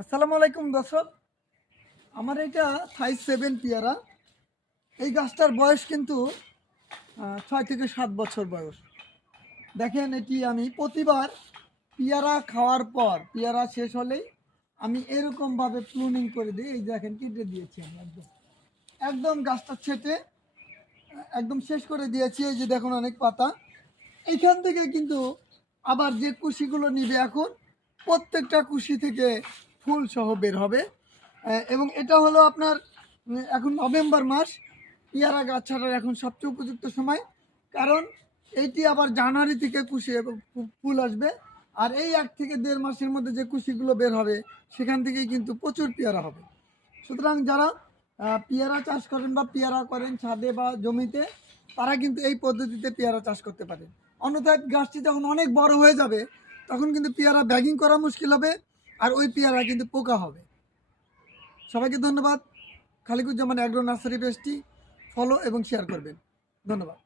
আসসালামু আলাইকুম দর্শক, আমার এটা থাই 7 পেয়ারা। এই গাছটার বয়স কিন্তু 6 থেকে 7 বছর বয়স। দেখেন, এটি আমি প্রতিবার পেয়ারা খাওয়ার পর পেয়ারা শেষ হলেই আমি এরকমভাবে প্রুনিং করে দিই। এই দেখেন, কেটে দিয়েছি আমি একদম একদম গাছটা ছেটে একদম শেষ করে দিয়েছি। এই যে দেখুন, অনেক পাতা। এইখান থেকে কিন্তু আবার যে কুশিগুলো নিবে এখন, প্রত্যেকটা কুশি থেকে ফুল সহ বের হবে। এবং এটা হলো আপনার এখন নভেম্বর মাস, পেয়ারা গাছ ছাড়ার এখন সবচেয়ে উপযুক্ত সময়। কারণ এইটি আবার জানুয়ারি থেকে কুশি এবং ফুল আসবে। আর এই 1 থেকে 1.5 মাসের মধ্যে যে কুশিগুলো বের হবে, সেখান থেকেই কিন্তু প্রচুর পেয়ারা হবে। সুতরাং যারা পেয়ারা চাষ করেন বা পেয়ারা করেন ছাদে বা জমিতে, তারা কিন্তু এই পদ্ধতিতে পেয়ারা চাষ করতে পারে। অন্যথায় গাছটি যখন অনেক বড় হয়ে যাবে, তখন কিন্তু পেয়ারা ব্যাগিং করা মুশকিল হবে, আর ওই পেয়ারা কিন্তু পোকা হবে। সবাইকে ধন্যবাদ। খালিকুজ্জামান অ্যাগ্রো নার্সারি পেজটি ফলো এবং শেয়ার করবেন। ধন্যবাদ।